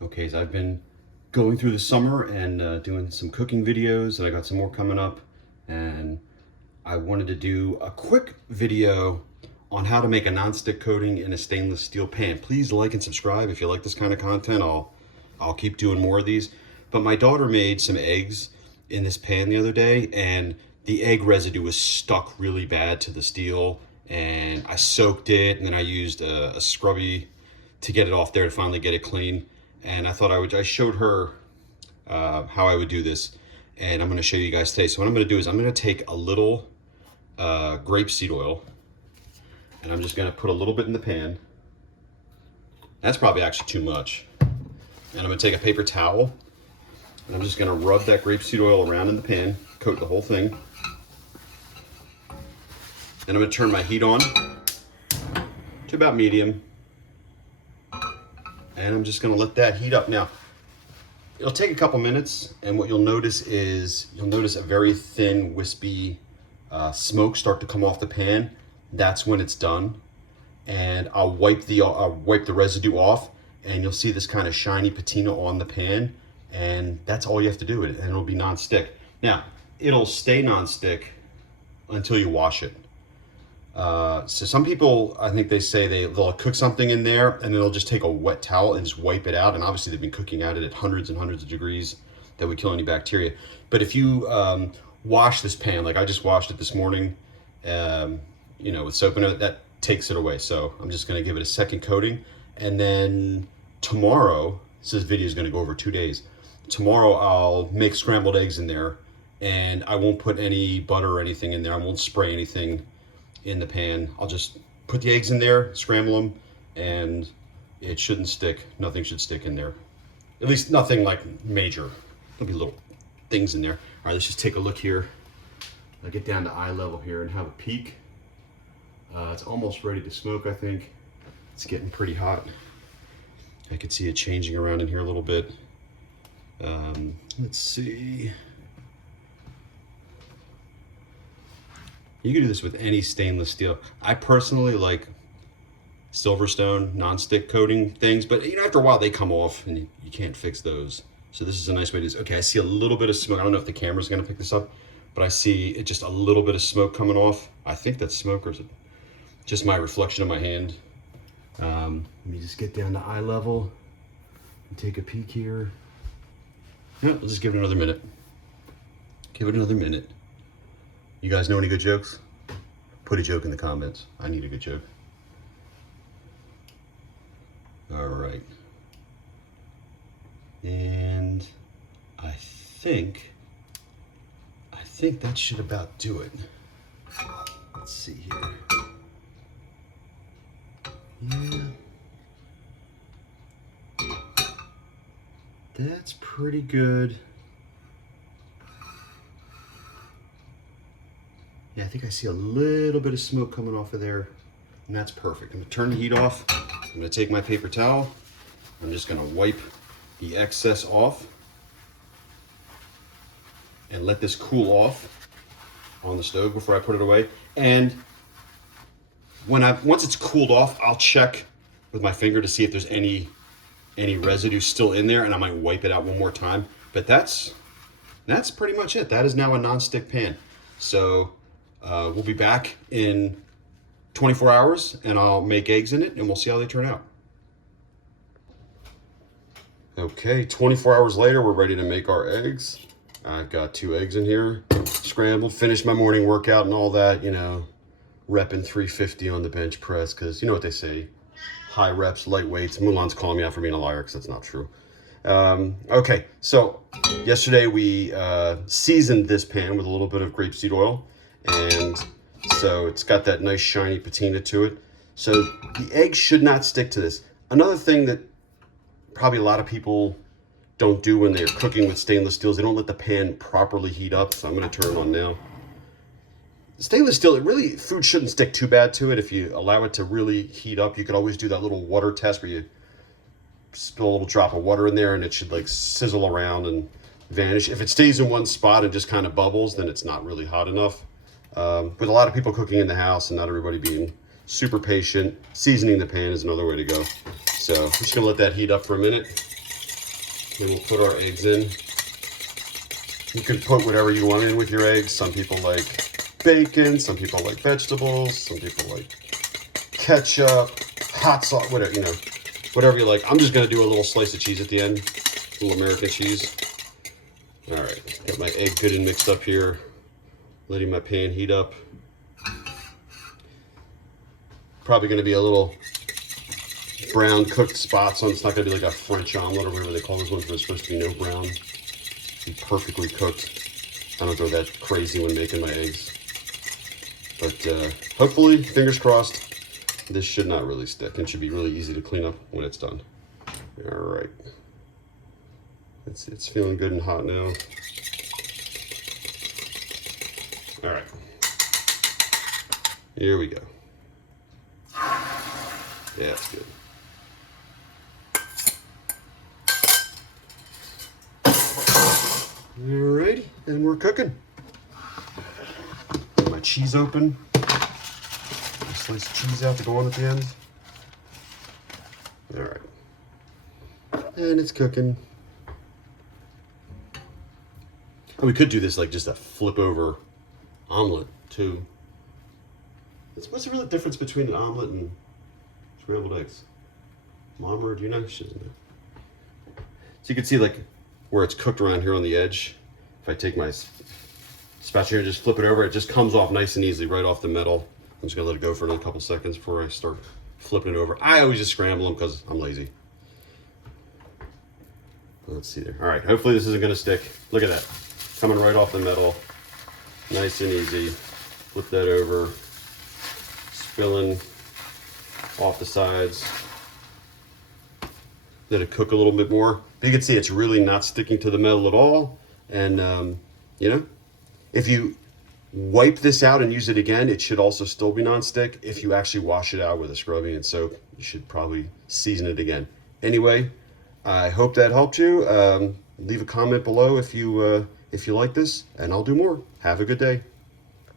Okay, so I've been going through the summer and doing some cooking videos, and I got some more coming up. And I wanted to do a quick video on how to make a non-stick coating in a stainless steel pan. Please like and subscribe if you like this kind of content. I'll keep doing more of these. But my daughter made some eggs in this pan the other day, and the egg residue was stuck really bad to the steel. And I soaked it, and then I used a scrubby to get it off there to finally get it clean. And I thought I showed her how I would do this, and I'm going to show you guys today. So what I'm going to do is I'm going to take a little grapeseed oil, and I'm just going to put a little bit in the pan. That's probably actually too much. And I'm going to take a paper towel, and I'm just going to rub that grapeseed oil around in the pan, coat the whole thing. Then I'm going to turn my heat on to about medium. And I'm just going to let that heat up. Now, it'll take a couple minutes, and what you'll notice is a very thin, wispy smoke start to come off the pan. That's when it's done. And I'll wipe the residue off, and you'll see this kind of shiny patina on the pan. And that's all you have to do, and it'll be non-stick. Now, it'll stay non-stick until you wash it. So some people, I think they say they'll cook something in there and then they'll just take a wet towel and just wipe it out. And obviously they've been cooking at it at hundreds and hundreds of degrees that would kill any bacteria. But if you wash this pan, like I just washed it this morning, with soap and it, that takes it away. So I'm just going to give it a second coating. And then tomorrow, so this video is going to go over 2 days. Tomorrow I'll make scrambled eggs in there, and I won't put any butter or anything in there. I won't spray anything in the pan. I'll just put the eggs in there, scramble them, and it shouldn't stick. Nothing should stick in there. At least nothing like major. There'll be little things in there. All right, let's just take a look here. I'll get down to eye level here and have a peek. It's almost ready to smoke, I think. It's getting pretty hot. I could see it changing around in here a little bit. Let's see. You can do this with any stainless steel. I personally like Silverstone non-stick coating things, but after a while they come off and you can't fix those. So this is a nice way to do this. Okay, I see a little bit of smoke. I don't know if the camera's gonna pick this up, but I see just a little bit of smoke coming off. I think that's smoke, or is it just my reflection of my hand? Let me just get down to eye level and take a peek here. Yeah, let's just give it another minute. Give it another minute. You guys know any good jokes? Put a joke in the comments. I need a good joke. All right. And I think that should about do it. Let's see here. Yeah. That's pretty good. Yeah, I think I see a little bit of smoke coming off of there, and that's perfect. I'm gonna turn the heat off. I'm gonna take my paper towel. I'm just gonna wipe the excess off and let this cool off on the stove before I put it away. And once it's cooled off, I'll check with my finger to see if there's any residue still in there, and I might wipe it out one more time. But that's pretty much it. That is now a non-stick pan. So we'll be back in 24 hours, and I'll make eggs in it, and we'll see how they turn out. Okay, 24 hours later, we're ready to make our eggs. I've got 2 eggs in here, scrambled, finished my morning workout and all that, repping 350 on the bench press, because you know what they say, high reps, light weights. Mulan's calling me out for being a liar, because that's not true. Okay, so yesterday we seasoned this pan with a little bit of grapeseed oil, and so it's got that nice shiny patina to it. So the egg should not stick to this. Another thing that probably a lot of people don't do when they're cooking with stainless steel is they don't let the pan properly heat up. So I'm going to turn it on now. Stainless steel, food shouldn't stick too bad to it if you allow it to really heat up. You could always do that little water test where you spill a little drop of water in there and it should like sizzle around and vanish. If it stays in one spot and just kind of bubbles, then it's not really hot enough. With a lot of people cooking in the house and not everybody being super patient, seasoning the pan is another way to go. So I'm just gonna let that heat up for a minute. Then we'll put our eggs in. You can put whatever you want in with your eggs. Some people like bacon, some people like vegetables, some people like ketchup, hot sauce, whatever, you know, whatever you like. I'm just gonna do a little slice of cheese at the end, a little American cheese. All right, got my egg good and mixed up here. Letting my pan heat up. Probably gonna be a little brown cooked spots on. It's not gonna be like a French omelet or whatever they call those ones where it's supposed to be no brown. Be perfectly cooked. I don't go that crazy when making my eggs. But hopefully, fingers crossed, this should not really stick and should be really easy to clean up when it's done. All right. It's feeling good and hot now. All right. Here we go. Yeah, that's good. Alrighty, and we're cooking. Get my cheese open. Slice of cheese out to go on at the end. Alright. And it's cooking. And we could do this like just a flip over omelet too. What's the real difference between an omelet and scrambled eggs? Mama, do you know? She doesn't know. So you can see like where it's cooked around here on the edge. If I take my spatula and just flip it over, it just comes off nice and easily right off the metal. I'm just gonna let it go for another couple seconds before I start flipping it over. I always just scramble them because I'm lazy. Let's see there. All right, hopefully this isn't gonna stick. Look at that, coming right off the metal. Nice and easy. Flip that over, spilling off the sides. Let it cook a little bit more. But you can see it's really not sticking to the metal at all. And you know, if you wipe this out and use it again, it should also still be non-stick. If you actually wash it out with a scrubbing and soap, you should probably season it again. Anyway, I hope that helped you. Leave a comment below if you like this, and I'll do more. Have a good day.